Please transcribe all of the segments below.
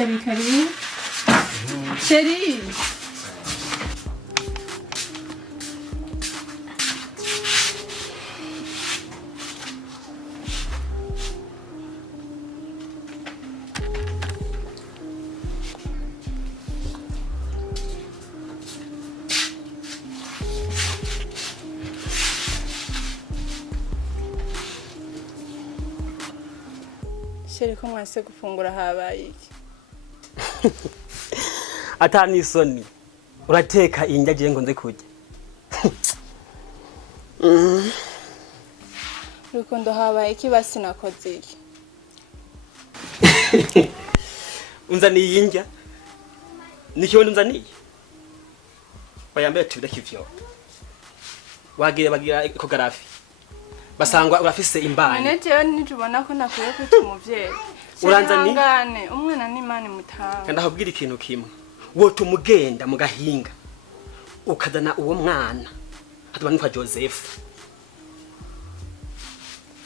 Chérie, Karine. Chérie. Chérie, ko mwase gufungura habaye iki? Atani isoni. Urateka indya je ngo nze kurya. Rukundo habaye iki basi nakoze iki? Unzaniye indya. Nikiwe unzaniye. Bayambaye tude kivyo. Wagiye bagira ecography. Basangwa urafise imbani. None jewe nijubona ko nakwiye kwita umuvyeyi. Uranzani? Umwana n'Imana imutanga. Kandi ahubwira ikintu kimwe. Wo tumugenda mu gahinga. Ukazana uwo mwana. Hatuba nitwa Joseph.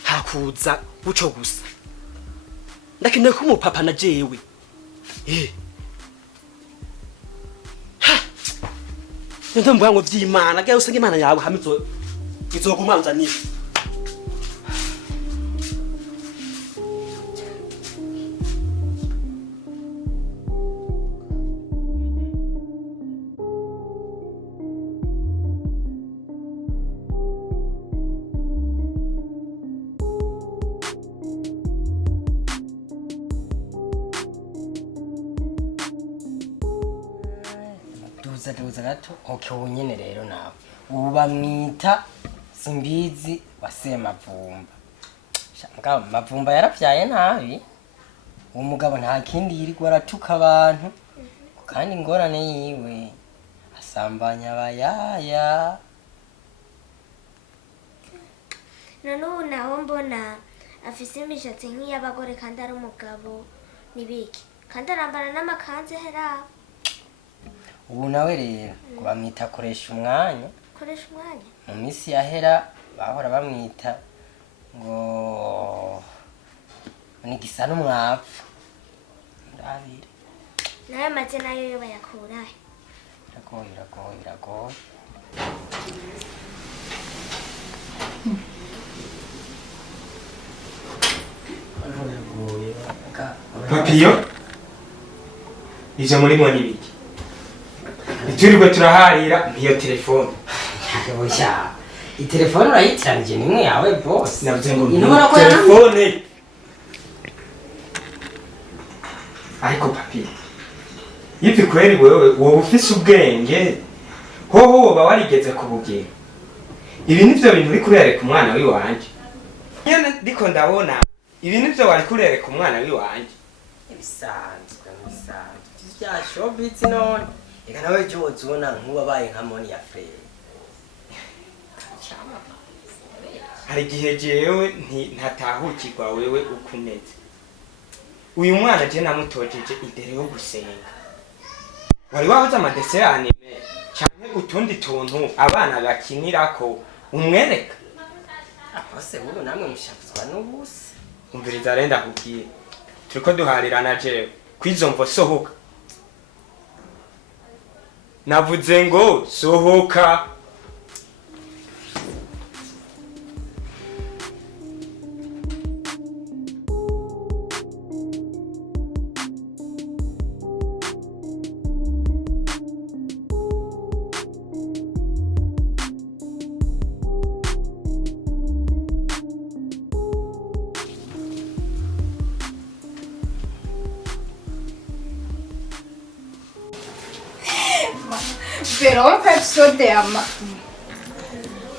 Hakuza buco gusa. Ndakeneye ko umupapa na jewe. Ndumva ngo vy'Imana, gaye usenge Imana yawe hamizo izogumwanzanira. Duza gato okay unyene rero nawe uba mwita simbizi wase mavumba shamga mavumba yaravyaye nabi uwo mugabo nta kindi yirirwa aratuka abantu kandi ingorane yiwe asambanya abayaya none naho mbona afise imishatsi nk'iy'abagore kandi ari umugabo nibiki kandi arambara n'amakanzu hera ubu nawe rero bamwita koresha umwanya mu minsi yahera bahora bamwita ngo ni gisa n'umwapfu ndabire nayo mazina yo bayakurahe biragoye Papiyo ije muri mo nibiki Iturirwe turaharira nkiyo telefone. Yabosha. Itelefone urayitiranije nimwe yawe boss. Navuze ngo telefone. Ariko papi. Yipi kweri wewe ufise ubwenge. Hoho woba warigeze kubugira. Ibi nivyo bintu uri kurereka umwana wiwanje. Nyene ndiko ndabona ibi nivyo wari kurereka umwana wiwanje. Ibisanzwe. Vya showbiz none. Eka nawe jo uzona nkubabaye nka moni ya frere. Hari igihe jewe ntatahukirwa wewe ukumeze. Uyu mwana je namutojeje imbere yo gusenga. Wari wabuze amadese ya anime cyane utundi tuntu abana bakinirako umwereka. Akose ubu namwe mushafuzwa n'ubusa. Umviriza renda kubwiye. Turiko duharirana jewe kwizo mvo sohoka. Navuze ngo sohoka. Però pezzo d'amma.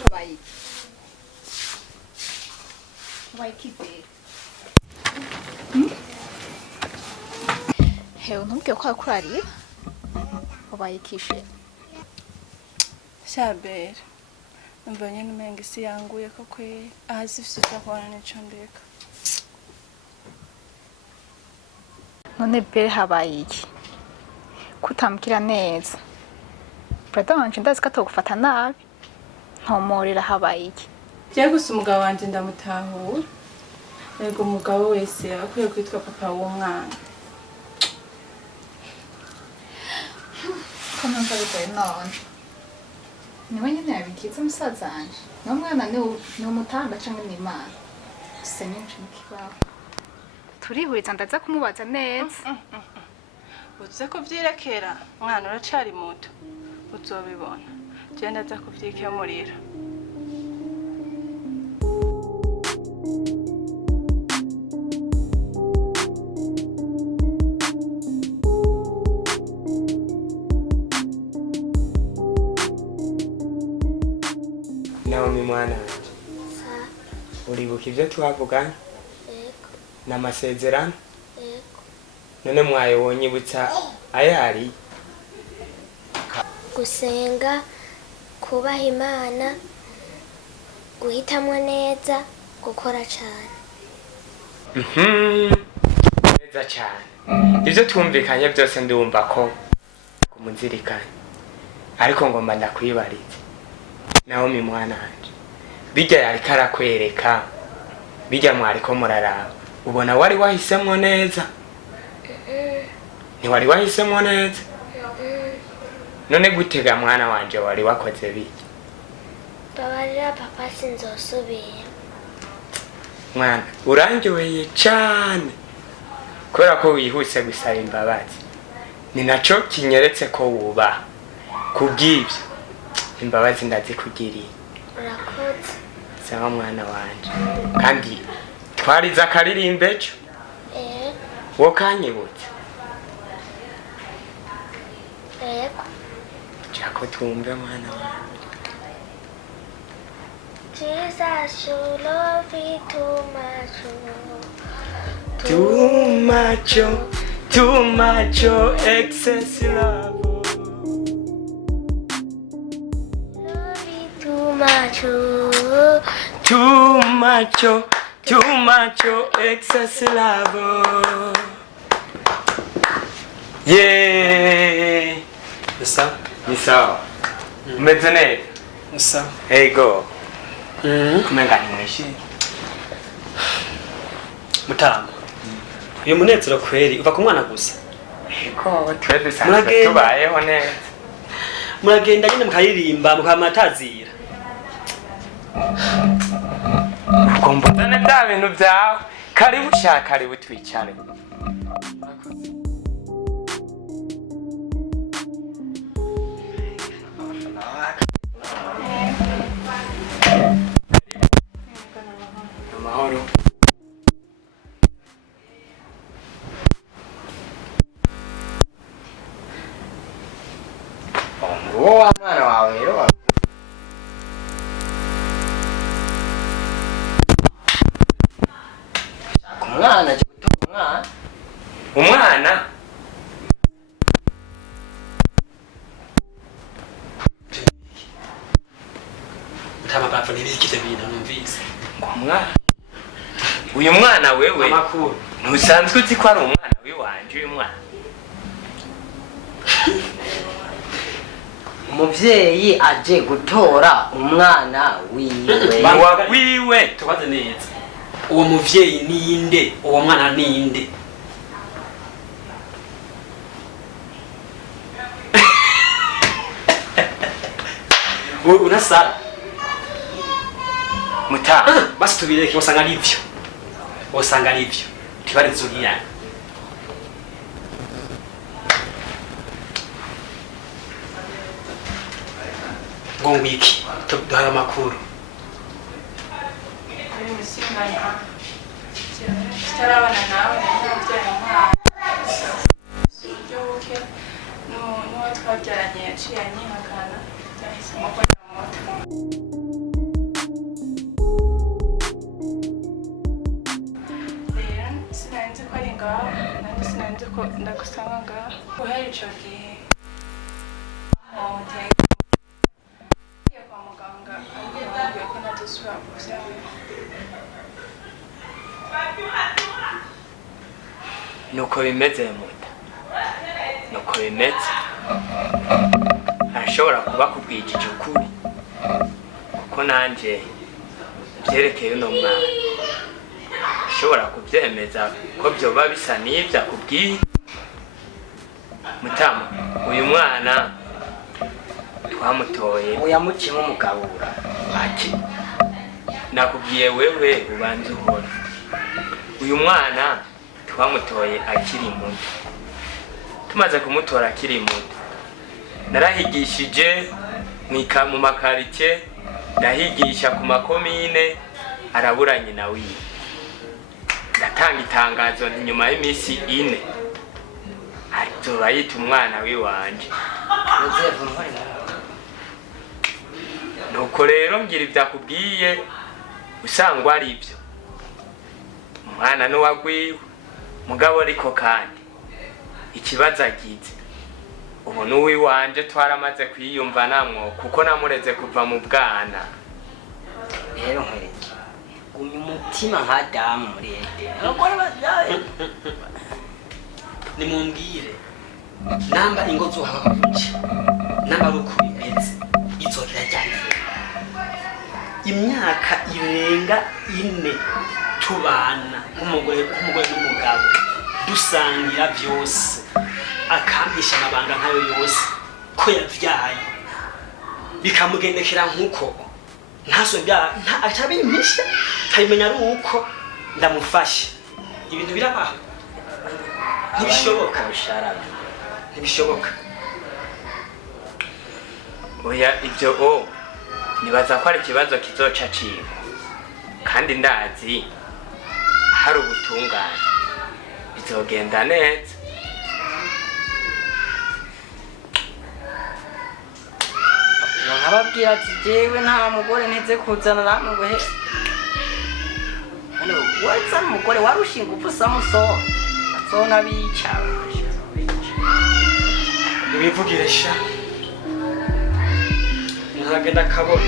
Vai. Vai que ver. Eu não quero calcular. Vai que che. Saber. Mvanye numenga isi yanguye ko kwe ahasifise cyakwana n'icondeka. None bere habaye iki? Kutamkira neza. Prata wanje ndazi ko atogufata nabi. Ntomorera habaye iki? Je gusa umugabo wanje ndamutahura. Yego umugabo wese akwiye kwitwa papa w'umwana. ko numva bigoye none niwe nyine yabigize umusaza wanje n'umwana ni umutanga cyangwa ni imana gusa nyinshi n'ikibaho turihuriza ndaza kumubaza neza uze kuvyirekera mwana uracari muto uzobibona je ndaza kuvyikemurira Naomi mwana wanje uribuka ivyo twavuganye n'amasezerano none mwayo wonyibutsa ayari gusenga kubaha imana guhitamwo neza gukora cyane neza cyane ivyo twumvikanye byose ndumva ko kumuzirikanye ariko ngomba ndakwibariza Naomi mwana wanje bijya yariko arakwereka bijya mwariko muraraba ubona wari wahisemwo neza ntiwari wahisemwo neza none gutega mwana wanje wari wakoze biki babarira papa sinzosubira mwana urangyoheye cyane kubera ko wihuse gusaba imbabazi ni naco kinyeretse ko wubaha kubw'ibyo imbabazi ndazikugiriye urakoze sawa mwana wanje kandi twariza akaririmbo ejo wo kanyibutse jako twumve mwana wanje Jesus, you love me too much. Too much, excess love. Love me too much. Too much, excess love. Yeah. Ni sawa. Umeze neza? Sawa. Hey go. Kumenga ni mwishi. Mutama. Uyu munezero kweri uva ku mwana gusa. Ego twese sanzwe tubayeho neza. Muragenda nyine mukaririmba mukamatazira. Kombotane bya bintu byawe. Karibu shaka karibu twicare. Amahoro. Wa mwana wawe rero umwana cyuto umwana Mutama bapfa nibikite bintu numvise. umwana uyu mwana wewe Amakuru. ntusanzwe uzi ko ari umwana wiwanje uyu mwana umuvyeyi aje gutora umwana wiwe wiwe Tubaze neza. Uwo muvyeyi ninde? Uwo mwana ninde? Unasara. muta Basi tubireke usanga ari byo. Usanga ari byo. Tibari zuriya. Ngongwiki. Tuduha amakuru. ari musimanya kitarabana nawe n'umubyeyi umwana uburyo buke n'uwo twabyaranye yaciye anyihakana byahisemo ko yamuta rero sinari nzi ko ari ngaho nanjye sinari nzi ko ndagusanga ngaho guhera ico gihe hohoteye ngiye kwa muganga ariko bambwiye ko ntazosubira kuvyara nuko bimeze muta nuko bimeze arashobora kuba kubwijije ukuri kuko nanje byerekeye uno mwana ashobora kubyemeza ko byoba bisa n'ibyo akubwiye mutama uyu mwana twamutoye uyamukiye nk'umugabura ati nakubwiye wewe ubanze ubona uyu mwana twamutoye akiri muto tumaze kumutora akiri muto narahigishije mu makarike ndahigisha ku makomine arabura nyina wiwe ndatanga itangazo nti nyuma y'iminsi 4 azoba yita umwana wiwanje nuko rero ngira ivyakubwiye usangwa ari ibyo umwana n'uwagwiwe mugabo ariko kandi ikibazo agize ubu n'uwiwanje twaramaze kwiyumva namwo kuko namureze kuva mu bwana rero nkwereke gumya umutima nka damu muri ede abagore bajaye nimumbwire namba ingo zohabuje namba ruko bimeze izokira cyane imyaka irenga 4 tubana nk'umugore n'umugabo dusangira byose akamisha amabanga nkayo yose ko yavyaye bikamugendekera nkuko ntaso bya acabimpisha kayimenya ari uko ndamufasha ibintu birabaho ntibishoboka ntibishoboka oya ibyo nibaza ko ari ikibazo kizoca ciwe kandi ndazi hari ubutungane bizogenda neza nkababwira ati jewe nta mugore nteze kuzana namwe ngo he waza n'umugore warushinga ubusa musoho azona bica ibivugire sha ntagenda kabona